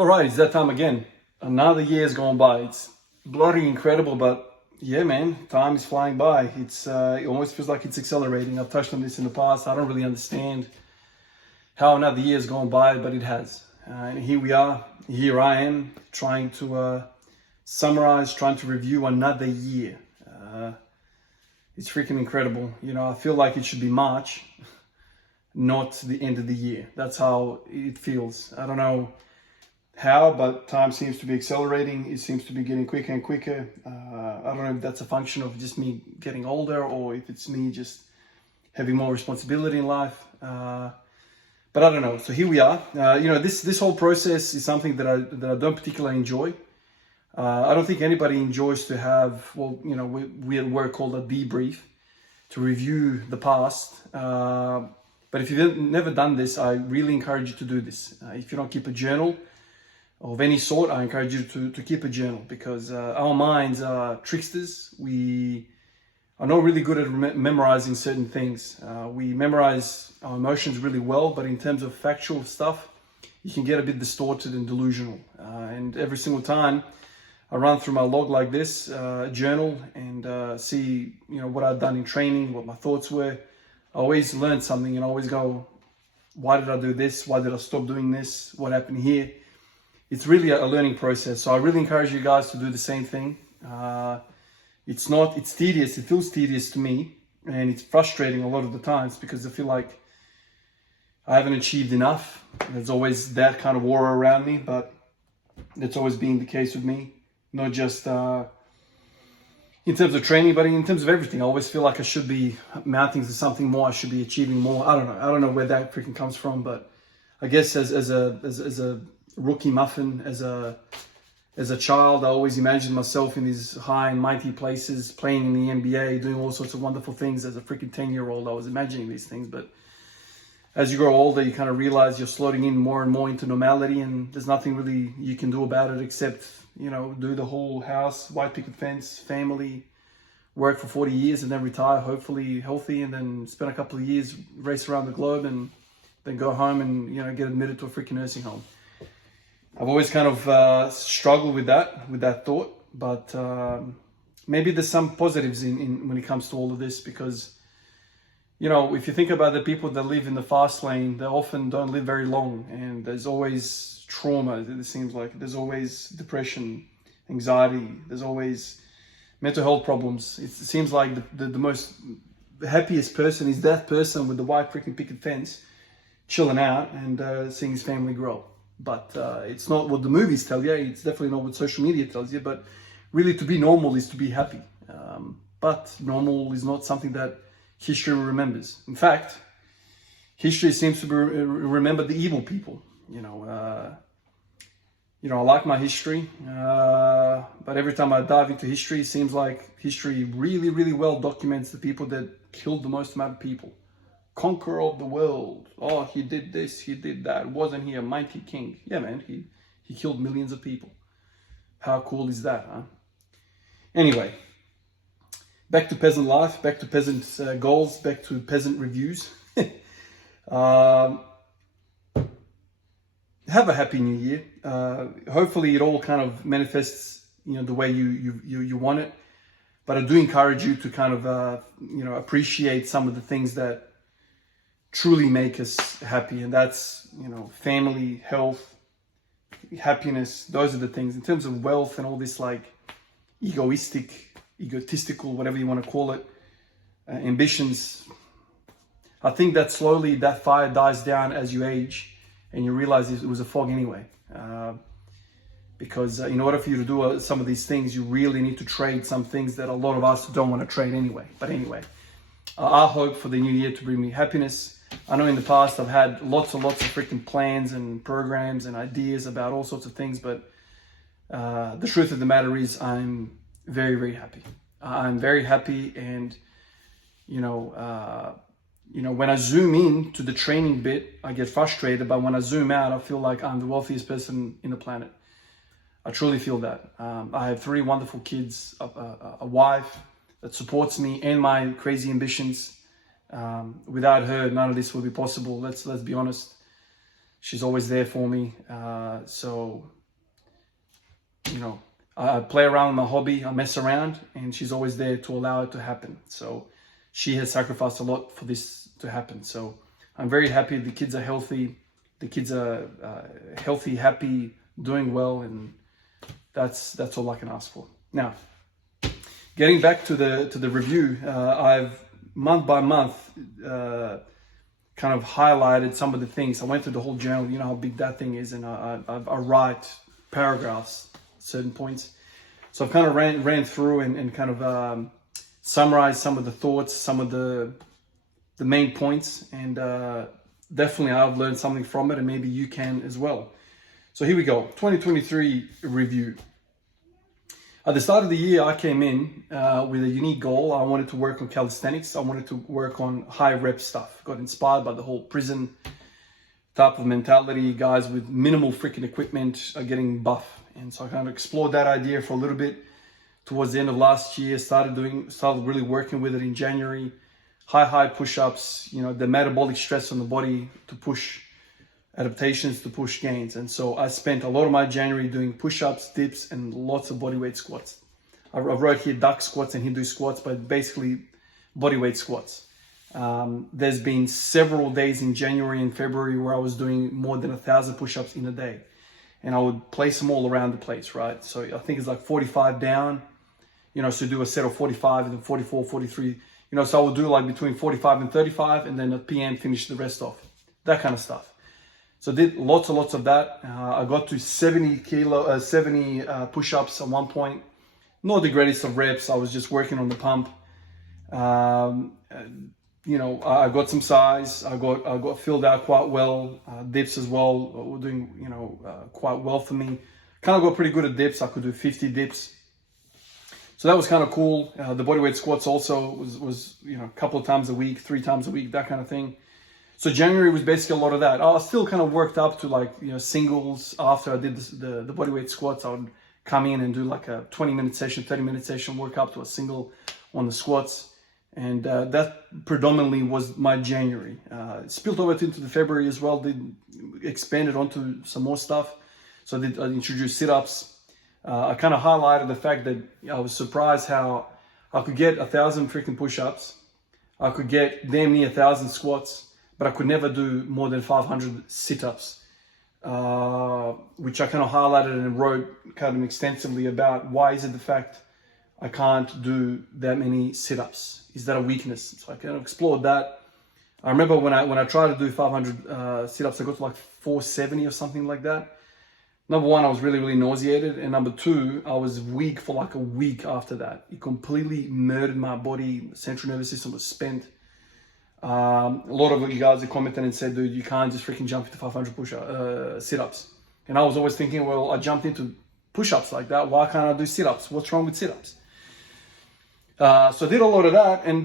All right, it's that time again. Another year's gone by. It's bloody incredible, but yeah, man, time is flying by. It almost feels like it's accelerating. I've touched on this in the past. I don't really understand how another year's gone by, but it has. And here we are. Here I am, trying to summarize, trying to review another year. It's freaking incredible. You know, I feel like it should be March, not the end of the year. That's how it feels. I don't know how, but time seems to be accelerating. It seems to be getting quicker and quicker. I don't know if that's a function of just me getting older or if it's me just having more responsibility in life. But I don't know. So here we are. This whole process is something that I don't particularly enjoy. I don't think anybody enjoys to have, we at work called a debrief, to review the past. But if you've never done this, I really encourage you to do this. If you don't keep a journal of any sort, I encourage you to keep a journal, because our minds are tricksters. We are not really good at memorizing certain things. We memorize our emotions really well, but in terms of factual stuff, you can get a bit distorted and delusional. And every single time I run through my log like this, journal, and see what I've done in training, what my thoughts were, I always learn something and I always go, why did I do this? Why did I stop doing this? What happened here? It's really a learning process. So I really encourage you guys to do the same thing. It's tedious. It feels tedious to me, and it's frustrating a lot of the times because I feel like I haven't achieved enough. There's always that kind of aura around me, but that's always been the case with me. Not just in terms of training, but in terms of everything. I always feel like I should be mounting to something more. I should be achieving more. I don't know where that freaking comes from, but I guess as a rookie muffin, as a child, I always imagined myself in these high and mighty places, playing in the NBA, doing all sorts of wonderful things. As a freaking 10-year-old, I was imagining these things. But as you grow older, you kind of realize you're slotting in more and more into normality, and there's nothing really you can do about it except do the whole house, white picket fence, family, work for 40 years and then retire, hopefully healthy, and then spend a couple of years, race around the globe, and then go home and, get admitted to a freaking nursing home. I've always kind of struggled with that thought, but maybe there's some positives in when it comes to all of this, because, if you think about the people that live in the fast lane, they often don't live very long, and there's always trauma. It seems like there's always depression, anxiety, there's always mental health problems. It seems like the most happiest person is that person with the white freaking picket fence, chilling out and seeing his family grow. But it's not what the movies tell you. It's definitely not what social media tells you. But really, to be normal is to be happy. But normal is not something that history remembers. In fact, history seems to remember the evil people. I like my history, but every time I dive into history, it seems like history really, really well documents the people that killed the most amount of people. Conqueror of the world. Oh, he did this, he did that. Wasn't he a mighty king? Yeah, man, he killed millions of people. How cool is that, huh? Anyway, back to peasant life, back to peasant goals, back to peasant reviews. Have a happy new year. Hopefully it all kind of manifests, the way you want it. But I do encourage you to kind of, appreciate some of the things that truly make us happy. And that's, family, health, happiness. Those are the things. In terms of wealth and all this like egotistical, whatever you want to call it, ambitions, I think that slowly that fire dies down as you age. And you realize it was a fog anyway. Because in order for you to do some of these things, you really need to trade some things that a lot of us don't want to trade anyway. But anyway, I hope for the new year to bring me happiness. I know in the past I've had lots of freaking plans and programs and ideas about all sorts of things. But the truth of the matter is I'm very, very happy. I'm very happy, and, when I zoom in to the training bit, I get frustrated, but when I zoom out, I feel like I'm the wealthiest person in the planet. I truly feel that. I have 3 wonderful kids, a wife that supports me and my crazy ambitions. Without her, none of this would be possible. Let's be honest. She's always there for me. So, you know, I play around with my hobby, I mess around, and she's always there to allow it to happen. So she has sacrificed a lot for this to happen. So I'm very happy the kids are healthy. The kids are healthy, happy, doing well, and that's all I can ask for. Now, getting back to the review, I've month by month kind of highlighted some of the things. I went through the whole journal. You know how big that thing is, and I write paragraphs, certain points. So I've kind of ran through and kind of summarized some of the thoughts, some of the main points, and definitely I've learned something from it, and maybe you can as well. So here we go, 2023 review. At the start of the year, I came in with a unique goal. I wanted to work on calisthenics. I wanted to work on high rep stuff. Got inspired by the whole prison type of mentality. Guys with minimal freaking equipment are getting buff. And so I kind of explored that idea for a little bit towards the end of last year. Started really working with it in January. High push-ups, you know, the metabolic stress on the body to push adaptations, to push gains. And so I spent a lot of my January doing push-ups, dips, and lots of bodyweight squats. I wrote here duck squats and Hindu squats, but basically bodyweight squats. There's been several days in January and February where I was doing more than 1,000 push-ups in a day. And I would place them all around the place, right? So I think it's like 45 down, you know, so do a set of 45 and then 44, 43, you know, so I would do like between 45 and 35 and then at PM finish the rest off, that kind of stuff. So I did lots of that. I got to 70 push-ups at one point. Not the greatest of reps. I was just working on the pump. You know, I got some size. I got filled out quite well. Dips as well were doing, you know, quite well for me. Kind of got pretty good at dips. I could do 50 dips. So that was kind of cool. The bodyweight squats also was, you know, a couple of times a week, 3 times a week, that kind of thing. So January was basically a lot of that. I still kind of worked up to like, you know, singles. After I did the bodyweight squats, I would come in and do like a 20-minute session, 30-minute session, work up to a single on the squats. And that predominantly was my January. It spilled over into the February as well. Did expanded onto some more stuff. So I introduced sit-ups. I kind of highlighted the fact that I was surprised how I could get 1,000 freaking push-ups. I could get damn near 1,000 squats, but I could never do more than 500 sit-ups, which I kind of highlighted and wrote kind of extensively about why is it the fact I can't do that many sit-ups? Is that a weakness? So I kind of explored that. I remember when I tried to do 500 sit-ups, I got to like 470 or something like that. Number one, I was really nauseated. And number two, I was weak for like a week after that. It completely murdered my body. The central nervous system was spent. A lot of you guys have commented and said, dude, you can't just freaking jump into 500 sit-ups. And I was always thinking, well, I jumped into push-ups like that. Why can't I do sit-ups? What's wrong with sit-ups? So I did a lot of that, and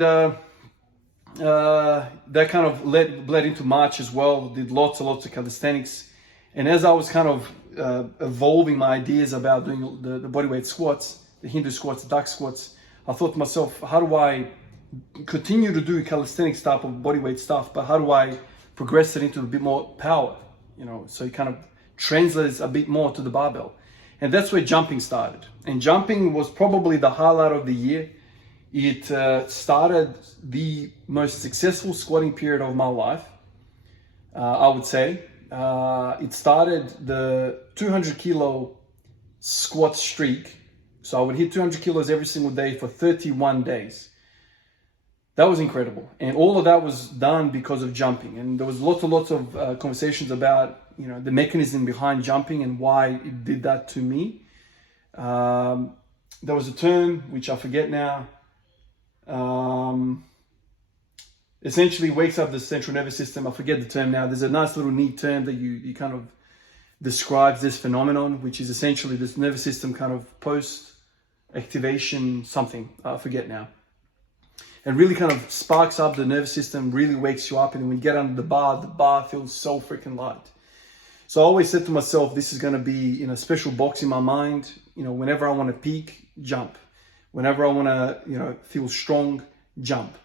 that kind of bled into March as well. Did lots and lots of calisthenics. And as I was kind of evolving my ideas about doing the bodyweight squats, the Hindu squats, duck squats, I thought to myself, how do I continue to do calisthenics type of bodyweight stuff, but how do I progress it into a bit more power? You know, so it kind of translates a bit more to the barbell. And that's where jumping started. And jumping was probably the highlight of the year. It started the most successful squatting period of my life, I would say. It started the 200 kilo squat streak. So I would hit 200 kilos every single day for 31 days. That was incredible. And all of that was done because of jumping. And there was lots of conversations about, you know, the mechanism behind jumping and why it did that to me. There was a term, which I forget now, essentially wakes up the central nervous system. I forget the term now. There's a nice little neat term that you kind of describes this phenomenon, which is essentially this nervous system kind of post-activation something. I forget now. And really kind of sparks up the nervous system, really wakes you up. And when you get under the bar feels so freaking light. So I always said to myself, this is going to be in a special box in my mind. You know, whenever I want to peak, jump. Whenever I want to, you know, feel strong, jump.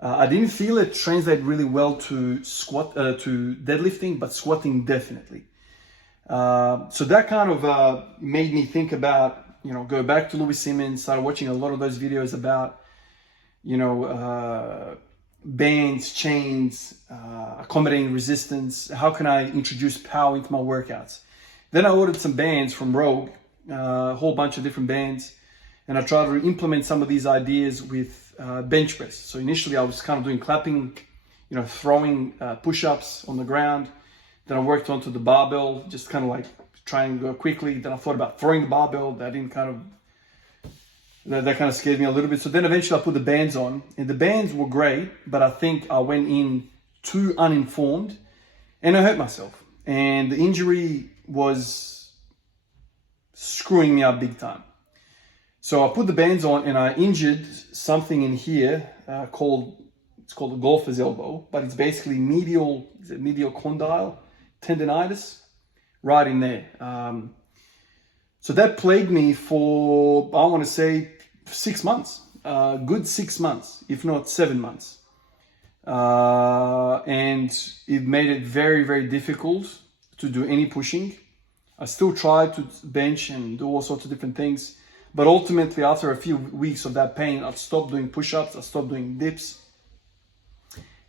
I didn't feel it translate really well to to deadlifting, but squatting definitely. So that kind of made me think about, go back to Louis Simmons, started watching a lot of those videos about, bands, chains, accommodating resistance. How can I introduce power into my workouts? Then I ordered some bands from Rogue, a whole bunch of different bands, and I tried to implement some of these ideas with bench press. So initially I was kind of doing clapping, throwing push-ups on the ground. Then I worked onto the barbell, just kind of like trying to go quickly. Then I thought about throwing the barbell. That kind of scared me a little bit. So then eventually I put the bands on, and the bands were great, but I think I went in too uninformed and I hurt myself. And the injury was screwing me up big time. So I put the bands on and I injured something in here it's called a golfer's elbow, but it's basically medial condyle tendonitis right in there. So that plagued me for, I want to say, 6 months, good 6 months, if not 7 months. And it made it very, very difficult to do any pushing. I still tried to bench and do all sorts of different things. But ultimately, after a few weeks of that pain, I stopped doing push-ups, I stopped doing dips,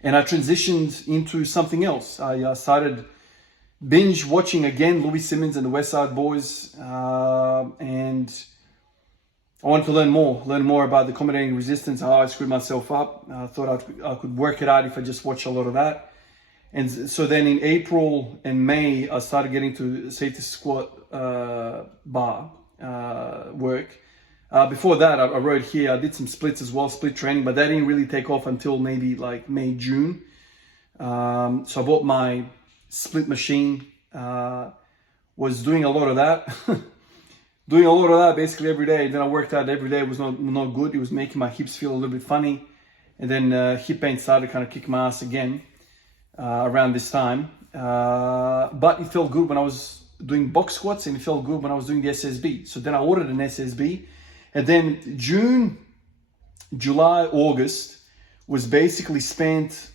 and I transitioned into something else. I started binge watching again Louis Simmons and the West Side Boys, and I wanted to learn more about the accommodating resistance, how I screwed myself up. I thought I could work it out if I just watched a lot of that. And so then in April and May, I started getting to safety squat bar work. Before that, I wrote here, I did some splits as well, split training, but that didn't really take off until maybe like May, June. So I bought my split machine, was doing a lot of that, basically every day. Then I worked out every day. It was not good. It was making my hips feel a little bit funny. And then hip pain started kind of kick my ass again around this time. But it felt good when I was doing box squats, and it felt good when I was doing the SSB. So then I ordered an SSB, and then June, July, August was basically spent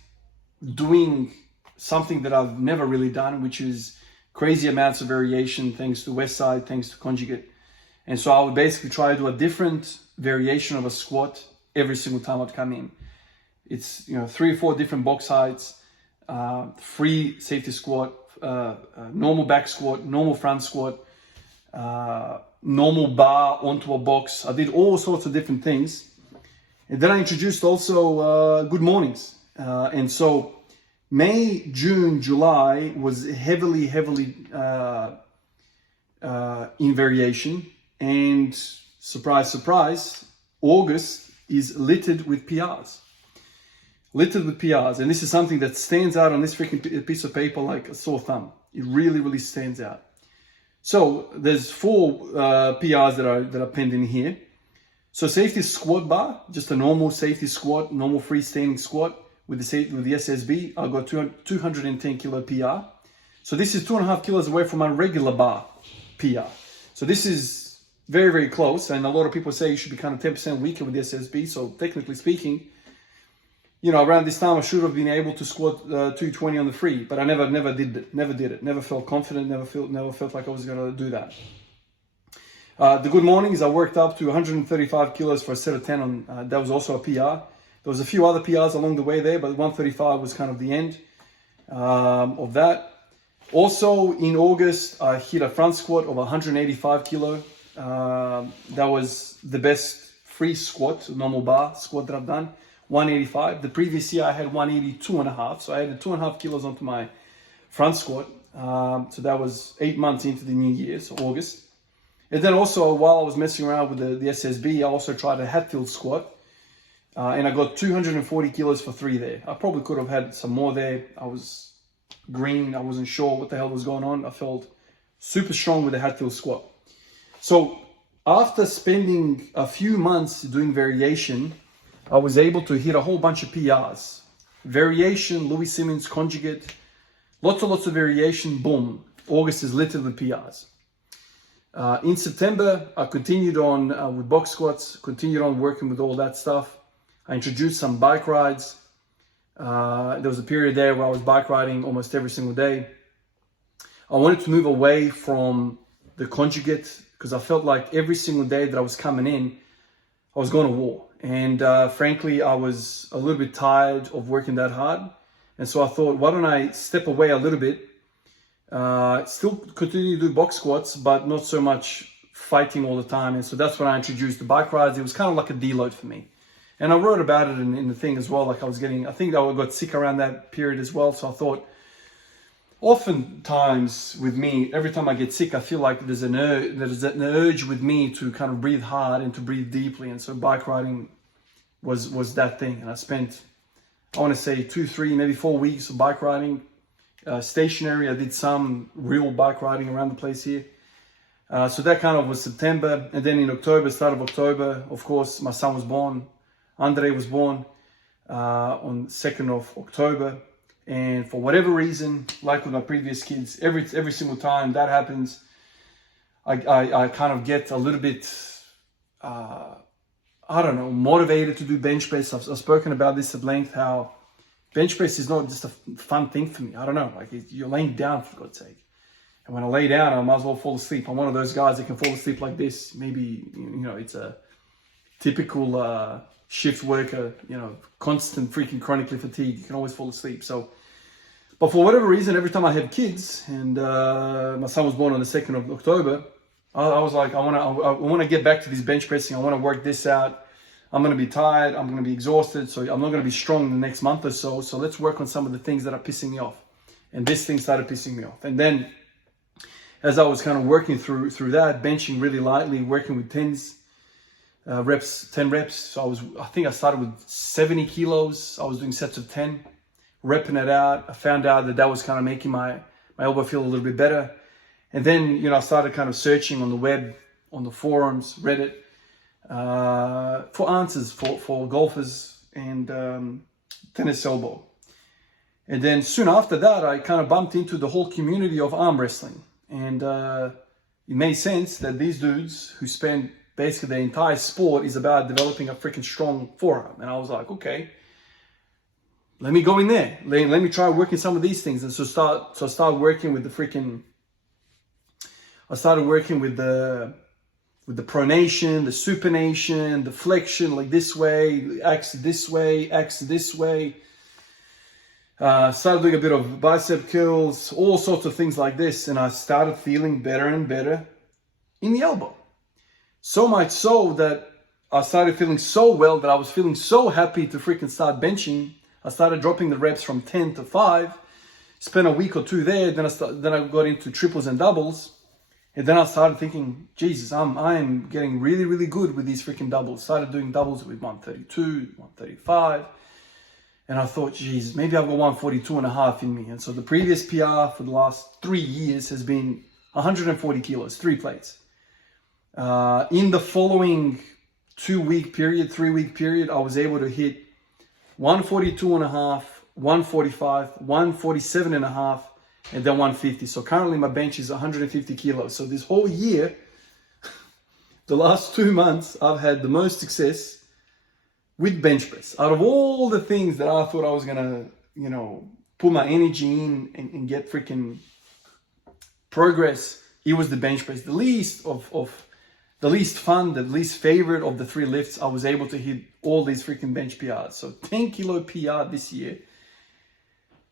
doing something that I've never really done, which is crazy amounts of variation thanks to Westside, thanks to Conjugate. And so I would basically try to do a different variation of a squat every single time I'd come in. It's 3 or 4 different box heights, free safety squat, normal back squat, normal front squat, normal bar onto a box. I did all sorts of different things. And then I introduced also good mornings. And so May, June, July was heavily in variation. And surprise, surprise, August is littered with PRs. And this is something that stands out on this freaking piece of paper like a sore thumb. It really, really stands out. So there's 4 PRs that are pinned in here. So safety squat bar, just a normal safety squat, normal freestanding squat with the SSB. I got 210 kilo PR. So this is 2.5 kilos away from my regular bar PR. So this is very, very close. And a lot of people say you should be kind of 10% weaker with the SSB. So technically speaking, around this time I should have been able to squat 220 on the free, but I never did it. Never felt confident. Never felt like I was going to do that. The good mornings, I worked up to 135 kilos for a set of 10 on. That was also a PR. There was a few other PRs along the way there, but 135 was kind of the end of that. Also in August, I hit a front squat of 185 kilo. That was the best free squat, normal bar squat that I've done. 185. The previous year I had 182.5, so I added 2.5 kilos onto my front squat. So that was 8 months into the new year, so August. And then also while I was messing around with the SSB, I also tried a Hatfield squat, and I got 240 kilos for 3 there. I probably could have had some more there. I was green. I wasn't sure what the hell was going on. I felt super strong with the Hatfield squat. So after spending a few months doing variation, I was able to hit a whole bunch of PRs. Variation, Louis Simmons, Conjugate, lots of variation, boom. August is littered with PRs. In September, I continued on with box squats, continued on working with all that stuff. I introduced some bike rides. There was a period there where I was bike riding almost every single day. I wanted to move away from the Conjugate because I felt like every single day that I was coming in, I was going to war. And frankly, I was a little bit tired of working that hard. And so I thought, why don't I step away a little bit, still continue to do box squats, but not so much fighting all the time. And so that's when I introduced the bike rides. It was kind of like a deload for me. And I wrote about it in the thing as well. Like I think I got sick around that period as well. So I thought, oftentimes with me, every time I get sick, I feel like there's an urge with me to kind of breathe hard and to breathe deeply. And so bike riding was that thing. And I spent, I want to say 2, 3, maybe 4 weeks of bike riding, stationary. I did some real bike riding around the place here. So that kind of was September. And then in October, start of October, of course, my son was born. Andre was born on 2nd of October. And for whatever reason, like with my previous kids, every single time that happens, I kind of get a little bit, I don't know, motivated to do bench press. I've spoken about this at length, how bench press is not just a fun thing for me. I don't know, like you're laying down, for God's sake. And when I lay down, I might as well fall asleep. I'm one of those guys that can fall asleep like this. Maybe, it's a typical shift worker, constant freaking chronically fatigued. You can always fall asleep. So, but for whatever reason, every time I have kids, and my son was born on the 2nd of October, I was like, I want to get back to this bench pressing. I want to work this out. I'm going to be tired. I'm going to be exhausted. So I'm not going to be strong in the next month or so. So let's work on some of the things that are pissing me off. And this thing started pissing me off. And then as I was kind of working through that, benching really lightly, working with 10 reps. So I think I started with 70 kilos. I was doing sets of 10, repping it out. I found out that was kind of making my elbow feel a little bit better. And then, I started kind of searching on the web, on the forums, Reddit, for answers for golfers and tennis elbow. And then soon after that, I kind of bumped into the whole community of arm wrestling. And it made sense that these dudes who spend basically their entire sport is about developing a freaking strong forearm. And I was like, okay, let me go in there. Let me try working some of these things. And so I started working with the pronation, the supination, the flexion, like this way, axe this way, axe this way. Started doing a bit of bicep curls, all sorts of things like this. And I started feeling better and better in the elbow. So much so that I started feeling so well that I was feeling so happy to freaking start benching. I started dropping the reps from 10 to 5, spent a week or 2 there. Then I got into triples and doubles. And then I started thinking, Jesus, I'm getting really, really good with these freaking doubles. Started doing doubles with 132, 135. And I thought, Jesus, maybe I've got 142 and a half in me. And so the previous PR for the last 3 years has been 140 kilos, 3 plates. In the following 3-week period, I was able to hit 142 and a half, 145, 147 and a half, and then 150. So currently my bench is 150 kilos. So this whole year, the last 2 months, I've had the most success with bench press. Out of all the things that I thought I was gonna, put my energy in and get freaking progress, it was the bench press. The least the least fun, the least favorite of the 3 lifts. I was able to hit all these freaking bench PRs. So 10 kilo PR this year,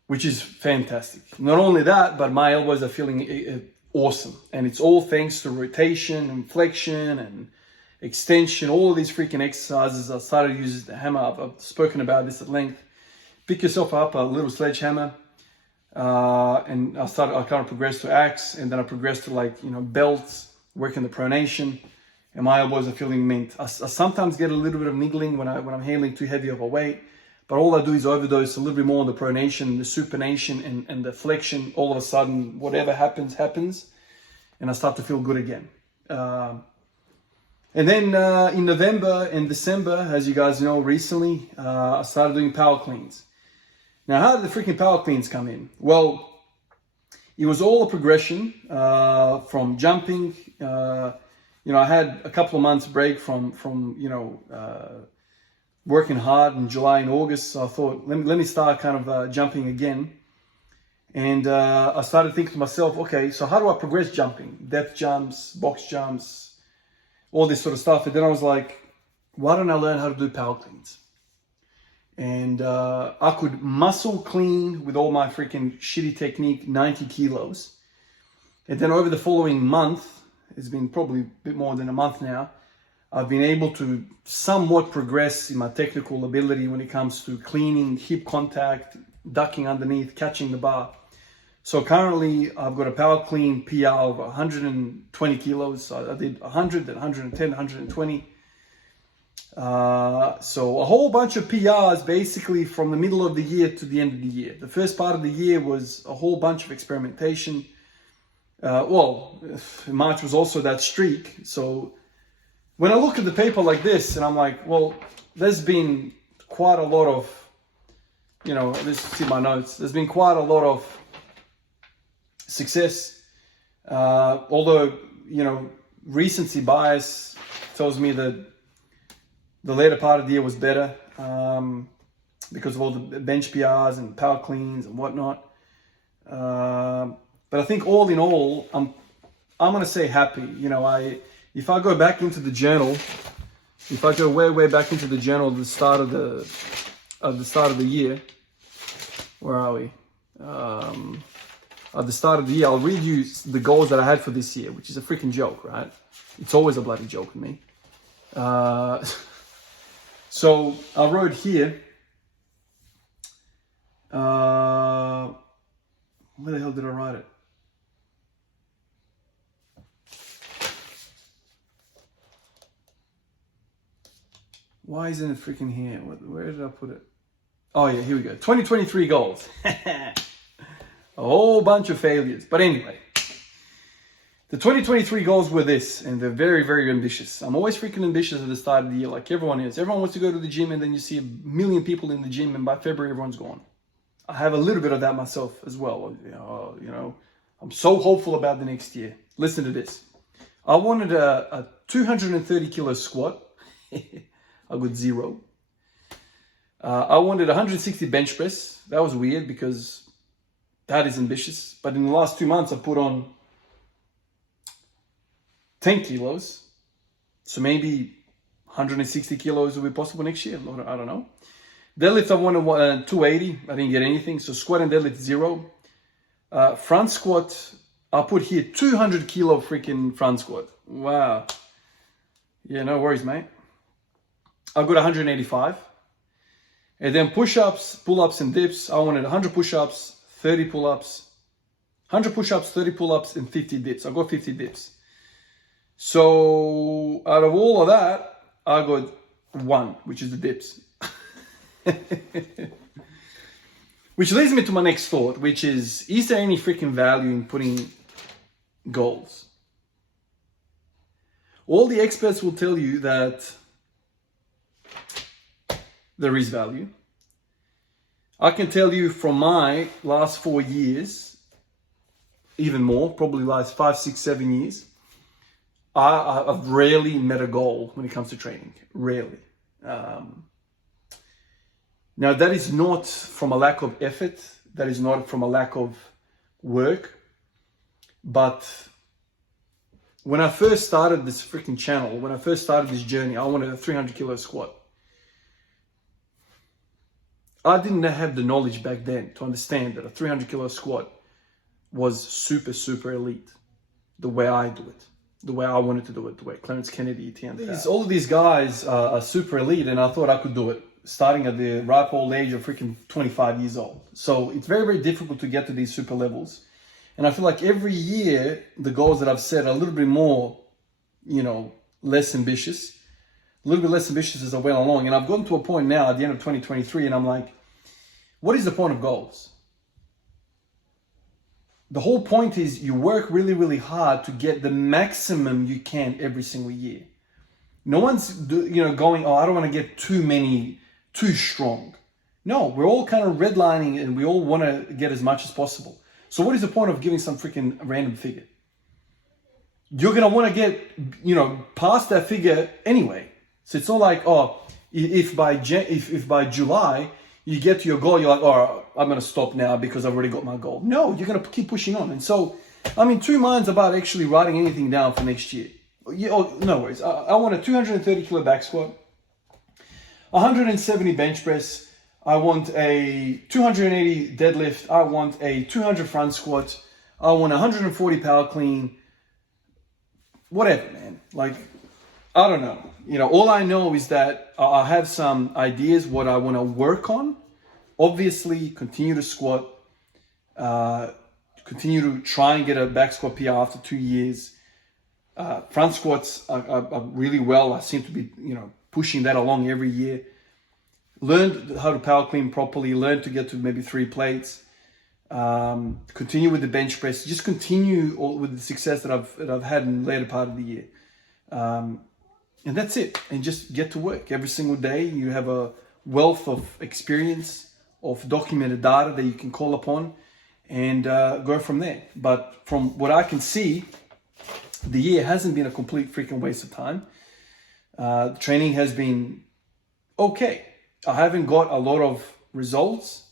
which is fantastic. Not only that, but my elbows are feeling awesome. And it's all thanks to rotation and flexion and extension, all of these freaking exercises. I started using the hammer. I've spoken about this at length. Pick yourself up a little sledgehammer. And I kind of progressed to axe, and then I progressed to belts, working the pronation, and my elbows are feeling mint. I sometimes get a little bit of niggling when I'm handling too heavy of a weight, but all I do is overdose a little bit more on the pronation, the supination, and the flexion. All of a sudden, whatever happens, and I start to feel good again. And then in November and December, as you guys know, recently, I started doing power cleans. Now, how did the freaking power cleans come in? Well, it was all a progression from jumping. I had a couple of months break from working hard in July and August. So I thought, let me start kind of jumping again. And I started thinking to myself, okay, so how do I progress jumping? Depth jumps, box jumps, all this sort of stuff. And then I was like, why don't I learn how to do power cleans? And I could muscle clean with all my freaking shitty technique, 90 kilos. And then over the following month, it's been probably a bit more than a month now, I've been able to somewhat progress in my technical ability when it comes to cleaning, hip contact, ducking underneath, catching the bar. So currently I've got a power clean PR of 120 kilos. I did 100, then 110, 120. So a whole bunch of PRs basically from the middle of the year to the end of the year. The first part of the year was a whole bunch of experimentation. March was also that streak. So when I look at the paper like this and I'm like, well, there's been quite a lot of, let's see my notes. There's been quite a lot of success. Although, recency bias tells me that the later part of the year was better because of all the bench PRs and power cleans and whatnot. But I think all in all, I'm gonna say happy. If I go back into the journal, if I go way back into the journal at the start of the year, where are we? At the start of the year, I'll read you the goals that I had for this year, which is a freaking joke, right? It's always a bloody joke with me. So I wrote here, where the hell did I write it? Why isn't it freaking here? Where did I put it? Oh yeah, here we go. 2023 goals. A whole bunch of failures. But anyway, the 2023 goals were this, and they're very, very ambitious. I'm always freaking ambitious at the start of the year, like everyone is. Everyone wants to go to the gym, and then you see a million people in the gym, and by February, everyone's gone. I have a little bit of that myself as well. I'm so hopeful about the next year. Listen to this. I wanted a 230 kilo squat. I got 0. I wanted 160 bench press. That was weird because that is ambitious. But in the last 2 months, I put on 10 kilos. So maybe 160 kilos will be possible next year. I don't know. Deadlift, I wanted 280. I didn't get anything. So squat and deadlift, 0. Front squat, I put here 200 kilo freaking front squat. Wow. Yeah, no worries, mate. I got 185. And then push-ups, pull-ups, and dips. I wanted 100 push-ups, 30 pull-ups, 100 push-ups, 30 pull-ups, and 50 dips. I got 50 dips. So out of all of that, I got 1, which is the dips. Which leads me to my next thought, which is there any freaking value in putting goals? All the experts will tell you that there is value. I can tell you from my last 4 years, even more, probably last 5, 6, 7 years, I've rarely met a goal when it comes to training. Rarely. Now, that is not from a lack of effort. That is not from a lack of work. But when I first started this freaking channel, when I first started this journey, I wanted a 300 kilo squat. I didn't have the knowledge back then to understand that a 300 kilo squat was super, super elite. The way I do it. The way I wanted to do it. The way Clarence Kennedy, Etienne. All of these guys are super elite, and I thought I could do it. Starting at the ripe old age of freaking 25 years old. So it's very, very difficult to get to these super levels. And I feel like every year, the goals that I've set are a little bit more, less ambitious. A little bit less ambitious as I went along. And I've gotten to a point now at the end of 2023, and I'm like, what is the point of goals? The whole point is you work really, really hard to get the maximum you can every single year. No one's, going, I don't want to get too strong. No, we're all kind of redlining and we all want to get as much as possible. So what is the point of giving some freaking random figure? You're going to want to get, past that figure anyway. So it's not like, If by July you get to your goal, you're like, all right, I'm going to stop now because I've already got my goal. No, you're going to keep pushing on. And so I'm in two minds about actually writing anything down for next year. No worries. I want a 230 kilo back squat, 170 bench press. I want a 280 deadlift. I want a 200 front squat. I want 140 power clean. Whatever, man. Like, I don't know. All I know is that I have some ideas what I want to work on. Obviously, continue to squat. Continue to try and get a back squat PR after 2 years. Front squats are really well. I seem to be, pushing that along every year. Learn how to power clean properly. Learn to get to maybe 3 plates. Continue with the bench press. Just continue with the success that I've had in the later part of the year. And that's it. And just get to work every single day. You have a wealth of experience, of documented data that you can call upon, and go from there. But from what I can see, the year hasn't been a complete freaking waste of time. The training has been okay. I haven't got a lot of results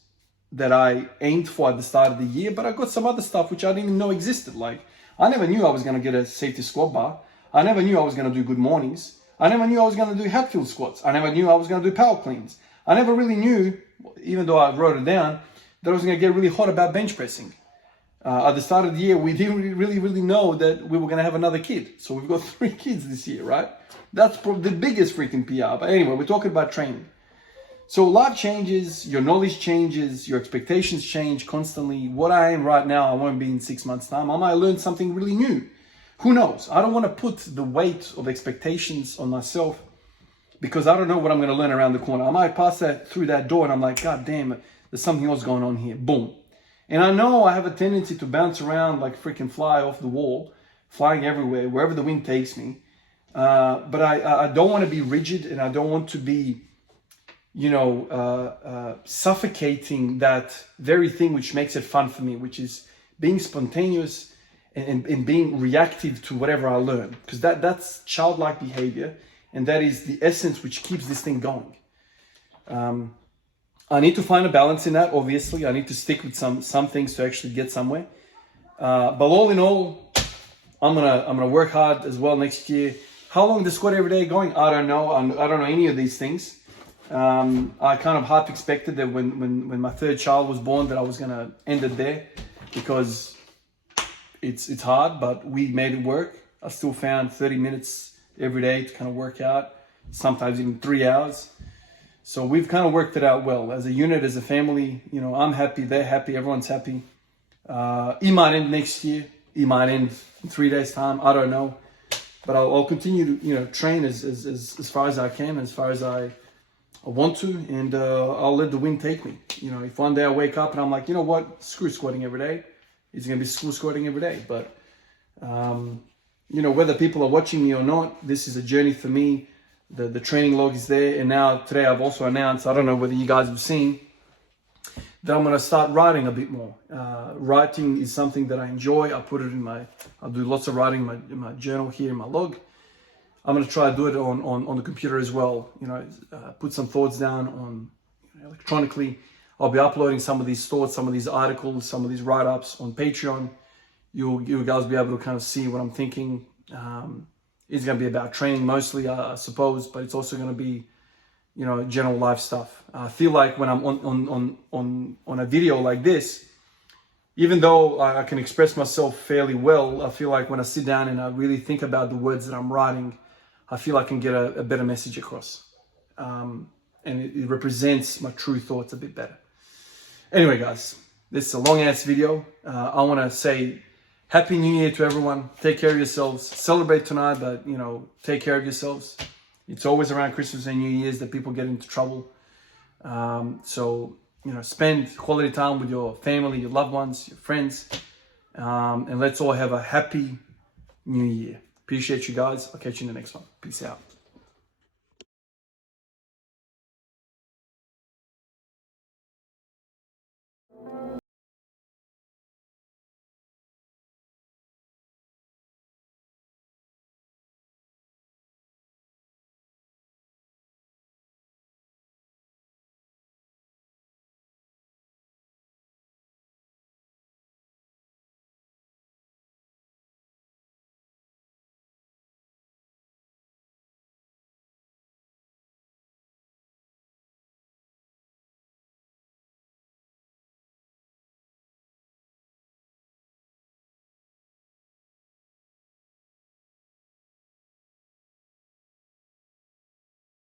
that I aimed for at the start of the year, but I got some other stuff which I didn't even know existed. Like, I never knew I was going to get a safety squat bar. I never knew I was going to do good mornings. I never knew I was going to do Hatfield squats. I never knew I was going to do power cleans. I never really knew, even though I wrote it down, that I was going to get really hot about bench pressing. At the start of the year, we didn't really know that we were going to have another kid. So we've got 3 kids this year, right? That's probably the biggest freaking PR. But anyway, we're talking about training. So life changes, your knowledge changes, your expectations change constantly. What I am right now, I won't be in 6 months' time. I might learn something really new. Who knows? I don't want to put the weight of expectations on myself because I don't know what I'm going to learn around the corner. I might pass through that door and I'm like, God damn, there's something else going on here. Boom. And I know I have a tendency to bounce around like freaking fly off the wall, flying everywhere, wherever the wind takes me. But I don't want to be rigid, and I don't want to be, suffocating that very thing which makes it fun for me, which is being spontaneous and being reactive to whatever I learn. Because that's childlike behavior, and that is the essence which keeps this thing going. I need to find a balance in that, obviously. I need to stick with some things to actually get somewhere. But all in all, I'm gonna work hard as well next year. How long the squat every day going? I don't know. I don't know any of these things. I kind of half expected that when my 3rd child was born that I was gonna end it there because it's hard, but we made it work. I still found 30 minutes every day to kind of work out, sometimes even 3 hours. So we've kind of worked it out well as a unit, as a family. I'm happy, they're happy, everyone's happy. It might end next year. It might end in 3 days' time. I don't know, but I'll continue to train as far as I can, as far as I want to, and I'll let the wind take me. If one day I wake up and I'm like, you know what, screw squatting every day. It's gonna be school squatting every day. But whether people are watching me or not, this is a journey for me. The training log is there, and now today I've also announced, I don't know whether you guys have seen, that I'm going to start writing a bit more. Writing is something that I enjoy. I put it I'll do lots of writing in my journal here, in my log. I'm going to try to do it on the computer as well. Put some thoughts down on electronically. I'll be uploading some of these thoughts, some of these articles, some of these write-ups on Patreon. You guys will be able to kind of see what I'm thinking. It's going to be about training mostly, I suppose, but it's also going to be, general life stuff. I feel like when I'm on a video like this, even though I can express myself fairly well, I feel like when I sit down and I really think about the words that I'm writing, I feel I can get a better message across. And it represents my true thoughts a bit better. Anyway, guys, this is a long-ass video. I want to say Happy New Year to everyone. Take care of yourselves. Celebrate tonight, but, take care of yourselves. It's always around Christmas and New Year's that people get into trouble. So, spend quality time with your family, your loved ones, your friends. And let's all have a happy New Year. Appreciate you guys. I'll catch you in the next one. Peace out.